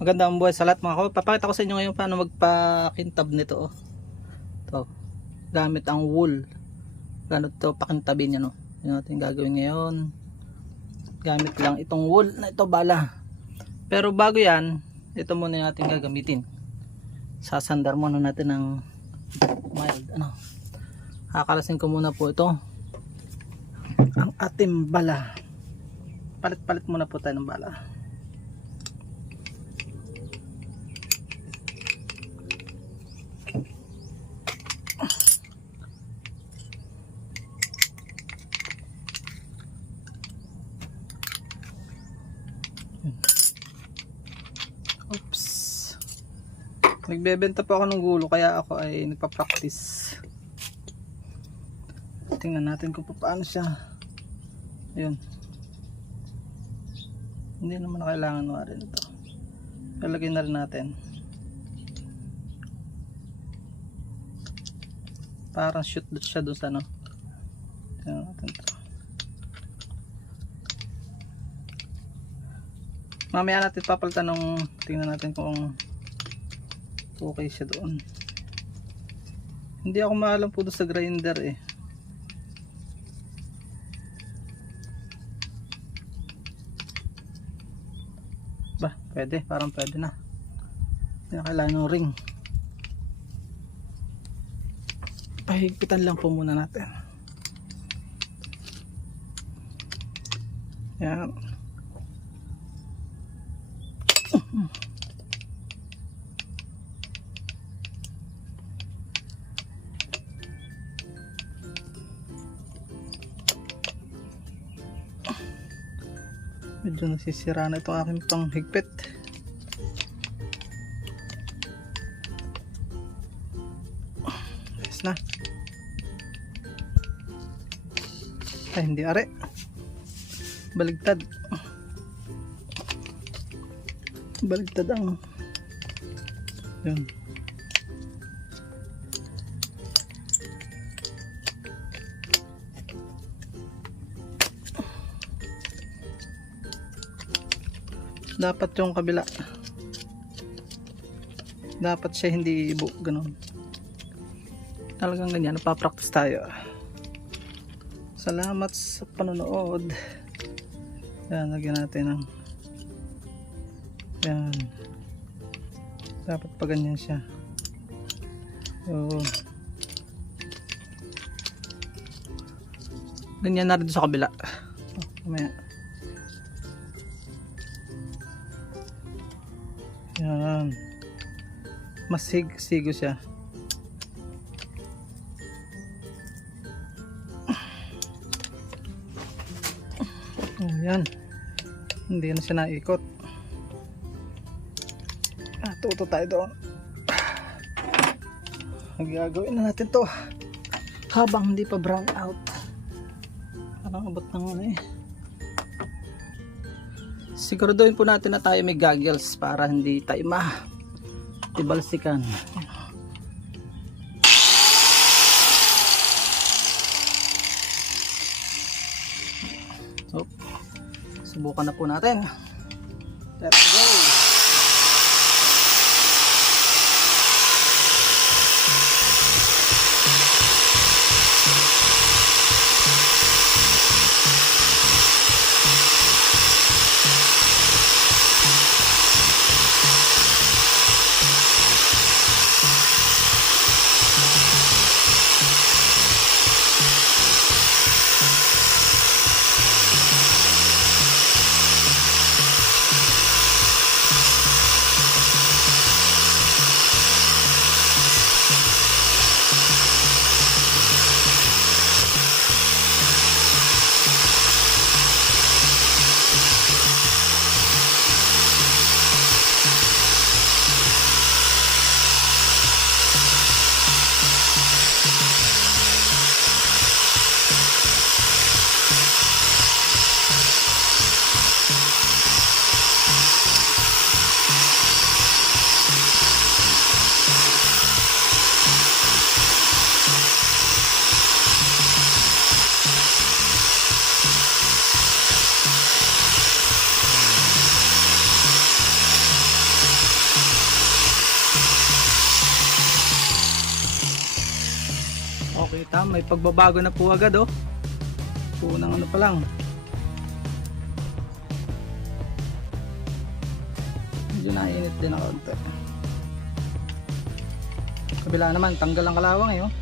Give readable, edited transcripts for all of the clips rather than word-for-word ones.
Magandang buhay sa lahat mga kawayan. Papakita ko sa inyo ngayon paano magpakintab nito. To, gamit ang wool. Ganito to pakintabin nyo. Yan natin gagawin ngayon. Gamit lang itong wool na ito bala. Pero bago yan, ito muna natin gagamitin. Sasandar muna natin ng mild. Kakalasin ko muna po ito. Ang ating bala. Palit-palit muna po tayo ng bala. Oops. Nagbebenta po ako ng gulo kaya ako ay nagpa-practice. Tingnan natin kung paano siya. Ayun. Hindi naman na kailangan mo rin ito. Lalagyan na rin natin. Parang shoot siya doon sa ano. Tingnan natin ito. Mamaya natin papalitan ng tingnan natin kung okay siya doon. Hindi ako maalam po doon sa grinder eh. Ba, pwede, parang pwede na. Hindi na kailangan ng ring. Pahigpitan lang po muna natin. Yan. Medyo nasisira na itong aking panghigpit. Ayos na. Ay, hindi are. Baligtad. Baligtad ang yun. Dapat yung kabila, dapat siya hindi ibo, ganun. Talagang ganyan, napapractice tayo. Salamat sa panonood. Yan, lagyan natin ng yan. Dapat pa ganyan siya. So, ganyan na rin sa kabila. Mamaya. Yan. Mas sigo siya. Yan. Hindi na siya naikot. Tuto tayo doon. Gagawin na natin to habang hindi pa brown out. Parang abot ng ano eh. Siguraduhin po natin na tayo may goggles para hindi tayo tibalsikan. So, subukan na po natin. Let's go. Kita, may pagbabago na po agad oh. Unang ano pa lang. Medyo naiinit din ako konti. Kabila naman, tanggal ang kalawang eh oh.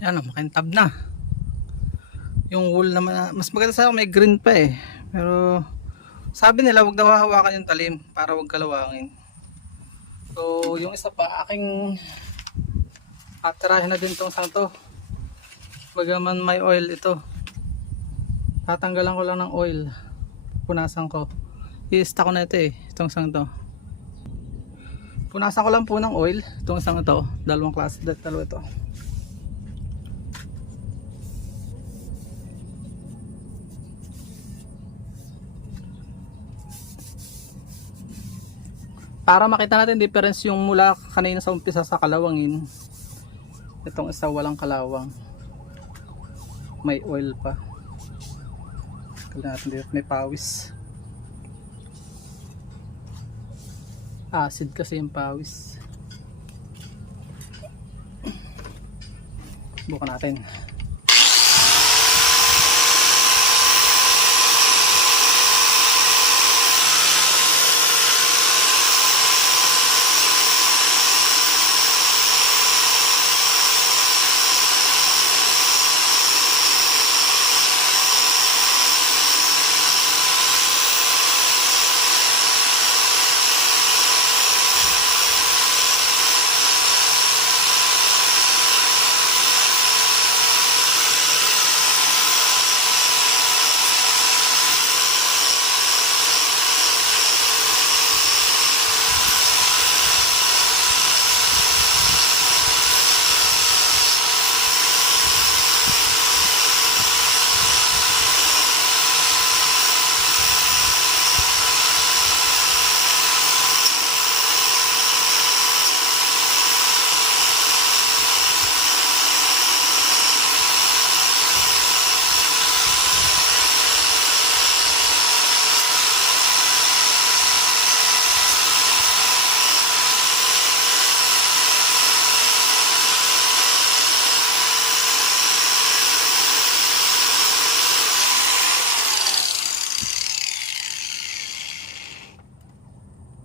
Yan o, makintab na. Yung wool naman, mas maganda sa may green pa eh. Pero sabi nila wag daw hawakan yung talim para wag kalawangin. So yung isa pa aking atirahin na din tong sang to. Bagaman may oil ito, tatanggalan ko lang ng oil. Punasan ko, i-stack ko na ito eh, itong sang to. Punasan ko lang po ng oil itong sang ito. Dalawang klase, dalawa ito. Para makita natin difference yung mula kanina sa umpisa sa kalawangin. Itong isa walang kalawang, may oil pa. Kailangan natin dito may pawis. Acid kasi yung pawis. Bukan natin.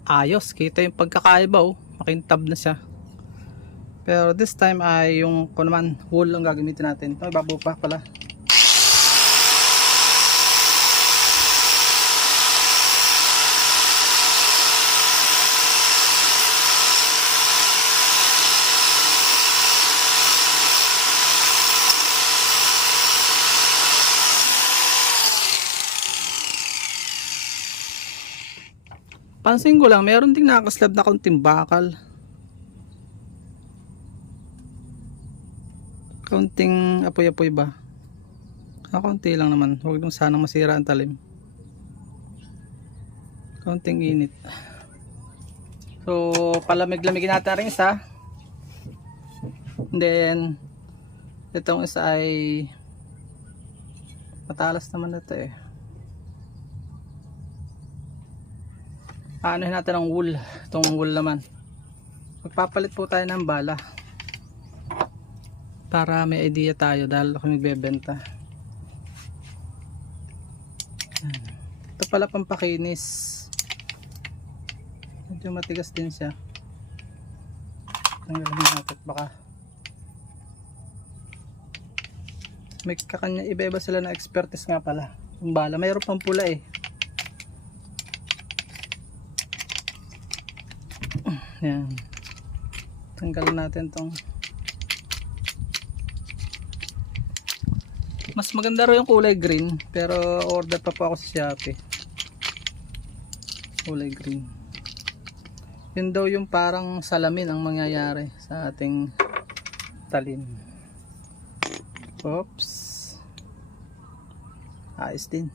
Ayos, kita yung pagkakaiba oh, makintab na siya. Pero this time ay yung kung naman wool ang gagamitin natin. Ay, babaw pa pala. Pansin ko lang, meron ding nakaslab na kaunting bakal. Kaunting apoy-apoy ba? Kaunti lang naman, huwag nung sanang masira ang talim. Kaunting init. So palamig-lamigin natin rin isa. And then itong isa ay matalas naman ito eh. Aanohin natin ang wool. Itong wool naman. Magpapalit po tayo ng bala para may idea tayo dahil ako nagbebenta. Ito pala pampakinis. Medyo matigas din siya. Tanggalin natin baka may kakanya, iba-iba sila na expertise nga pala. Yung bala mayroon pang pula eh. Yan, tanggalin natin tong. Mas maganda rin yung kulay green, pero order pa po ako sa Shopee. Kulay green. Yun daw yung parang salamin ang mangyayari sa ating talim. Oops. Ayos din.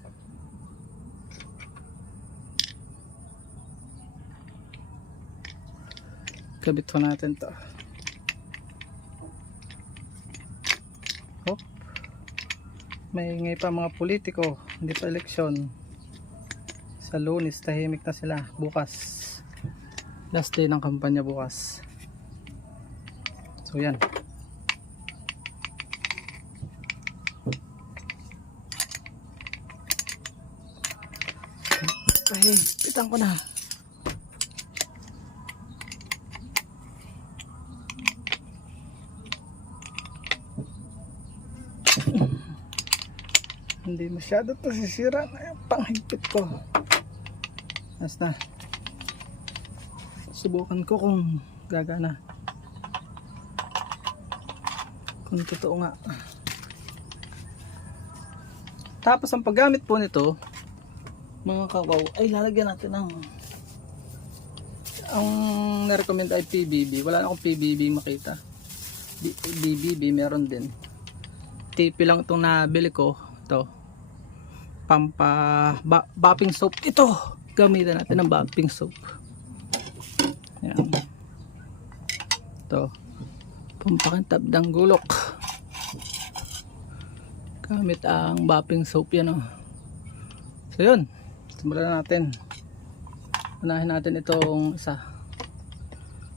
Kabit ko natin to. Hop. May ingay pa mga politiko. Hindi pa eleksyon. Sa Lunes tahimik na sila. Bukas last day ng kampanya bukas. So yan. Ay, pitang ko na. Hindi masyado to sisira na yung panghigpit ko. Basta subukan ko kung gagana, kung totoo nga. Tapos ang paggamit po nito mga kawaw ay lalagyan natin ng, ang na-recommend ay PBB. Wala na akong PBB makita. BBB meron din. TP lang itong nabili ko. Ito bapping soap. Ito gamitan natin ng bapping soap. Yan. Ito pampakintab ng gulok. Gamit ang bapping soap yan oh. So yun, simulan natin. Unahin natin itong isa.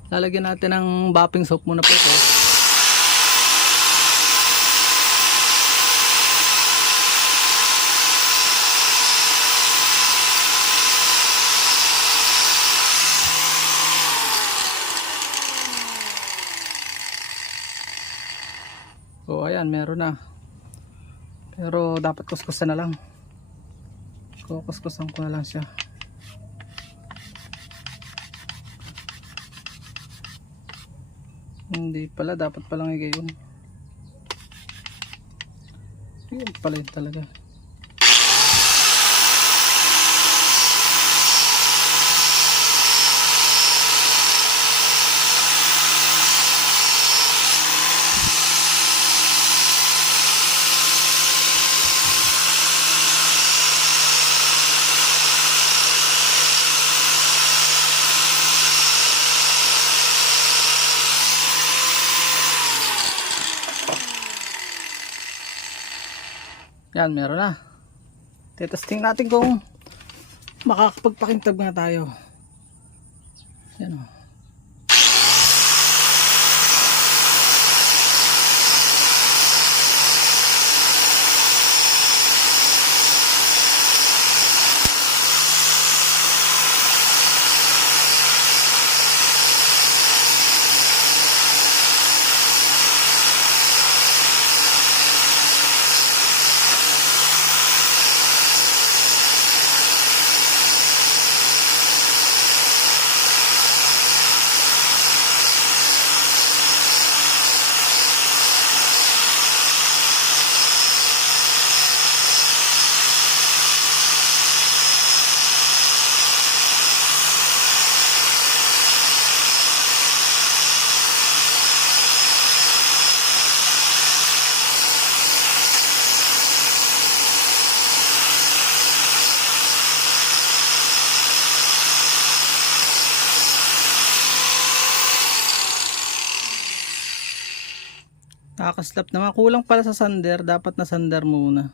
Lalagyan natin ng bapping soap muna po ito. So ayan, meron na. Pero dapat kuskusan na lang. Kukuskusan ko na lang siya. Hindi pala, dapat palang igayon. Yun pala yun talaga. Yan, meron na. Tetesting natin kung makakapagpakintab nga tayo. Yan o. Nakakaslap naman. Kulang pala sa sander. Dapat na sander muna.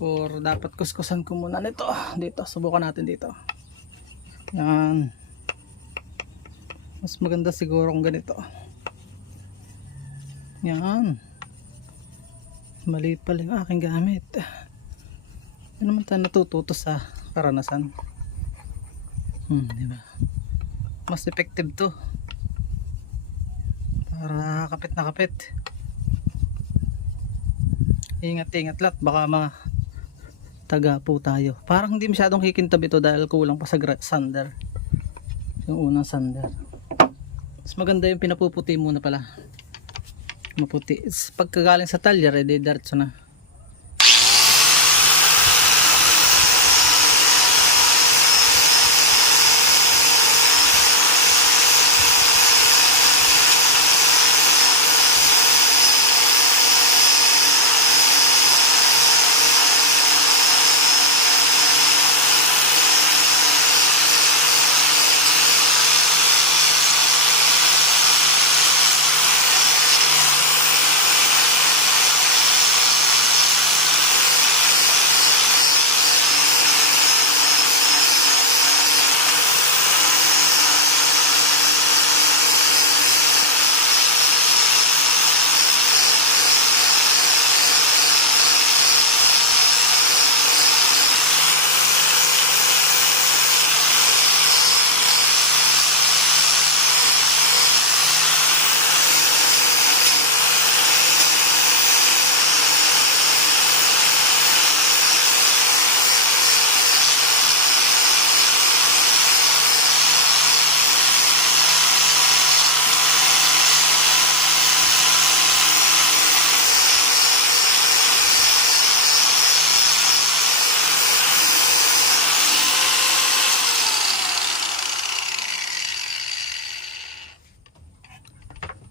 Or dapat kuskusan ko muna nito. Dito. Subukan natin dito. Yan. Mas maganda siguro kung ganito. Yan. Mali pala yung aking gamit. Ano naman tayo natututo sa karanasan. Diba? Mas effective to. Para kapit na kapit. Ingat-ingat lahat. Baka taga po tayo. Parang hindi masyadong kikintab ito dahil kulang pa sa sander. Yung unang sander. Mas maganda yung pinapuputi muna pala. Maputi. Pagkagaling sa talyer, edi diretso na.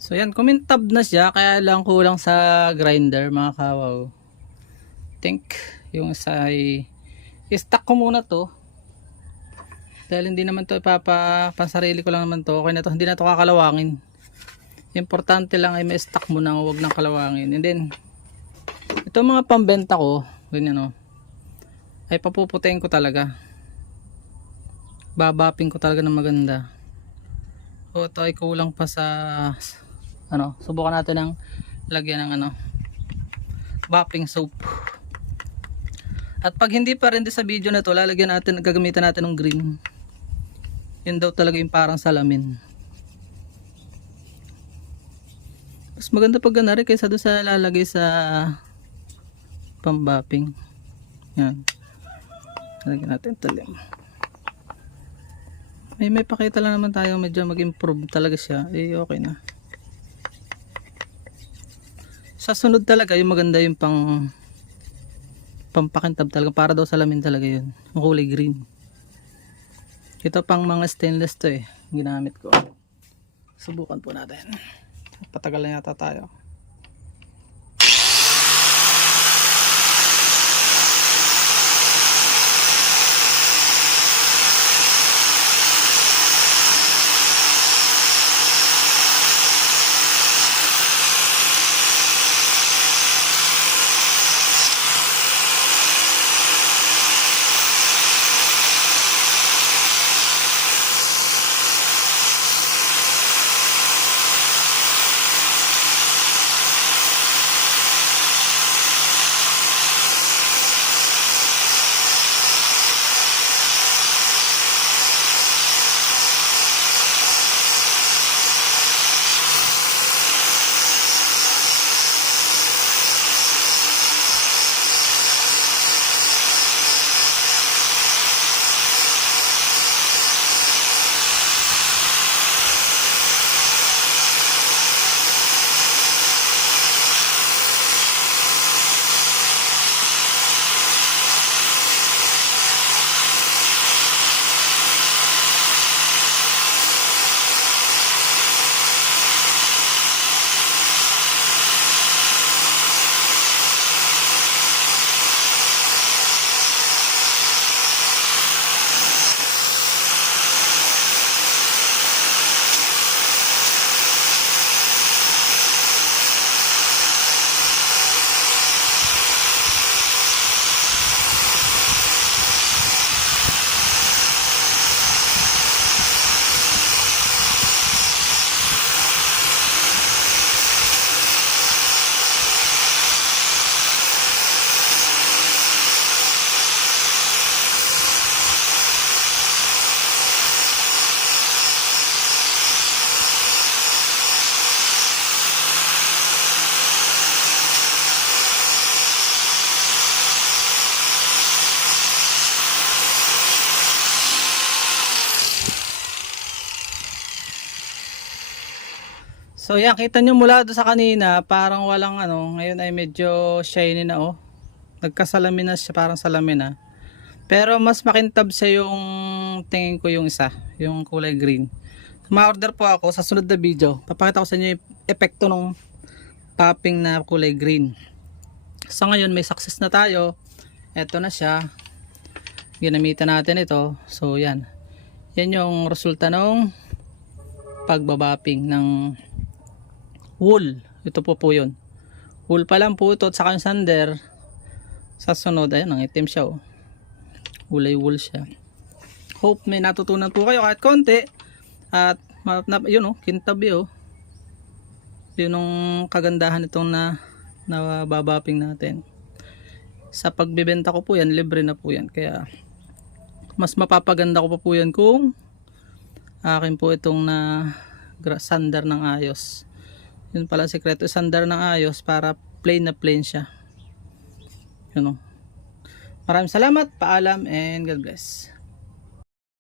So yan, kumintab na siya, kaya lang kulang sa grinder mga kawaw. Think yung isa ay i-stack ko muna to. Dahil hindi naman to pansarili ko lang naman to. Okay na to, hindi na to kakalawangin. Importante lang ay ma-stack mo na, huwag nang kalawangin. And then ito mga pambenta ko, ganyan ay papuputain ko talaga. Babaping ko talaga ng maganda. O ito ay kulang pa sa subukan natin ng lagyan ng bapping soap. At pag hindi pa rin sa video na to, lalagyan natin, gagamitan natin ng green. Yun daw talaga yung parang salamin. Mas maganda pag ganari kaysa doon sa lalagay sa pambapping. Yan. Lagyan natin talim. May pakita lang naman tayo, medyo mag-improve talaga siya. Okay na. Sa sunod talaga yung maganda yung pampakintab talaga, para daw salamin talaga yun, yung kulay green. Ito pang mga stainless to ginamit ko. Subukan po natin. Patagal na yata tayo. So yan, kita nyo mula doon sa kanina, parang walang ano, ngayon ay medyo shiny na oh. Nagkasalamin na siya, parang salamin na. Pero mas makintab siya yung tingin ko yung isa, yung kulay green. Ma-order po ako sa sunod na video. Papakita ko sa inyo yung epekto ng popping na kulay green. So ngayon may success na tayo. Eto na siya. Ginamitan natin ito. So yan. Yan yung resulta ng pagbabapping ng wool. Ito po yun. Wool pa lang po ito at saka yung sander. Sa sunod, ayun, ang itim siya oh. Kulay wool siya. Hope may natutunan po kayo kahit konti. At yun oh, kintabi oh. Yun ang kagandahan itong na babapping natin. Sa pagbebenta ko po yan, libre na po yan. Kaya mas mapapaganda ko pa po yan kung akin po itong sander ng ayos. Yun pala sikreto, sander ng ayos para plain na plain siya. Yun o. Maraming salamat, paalam, and God bless.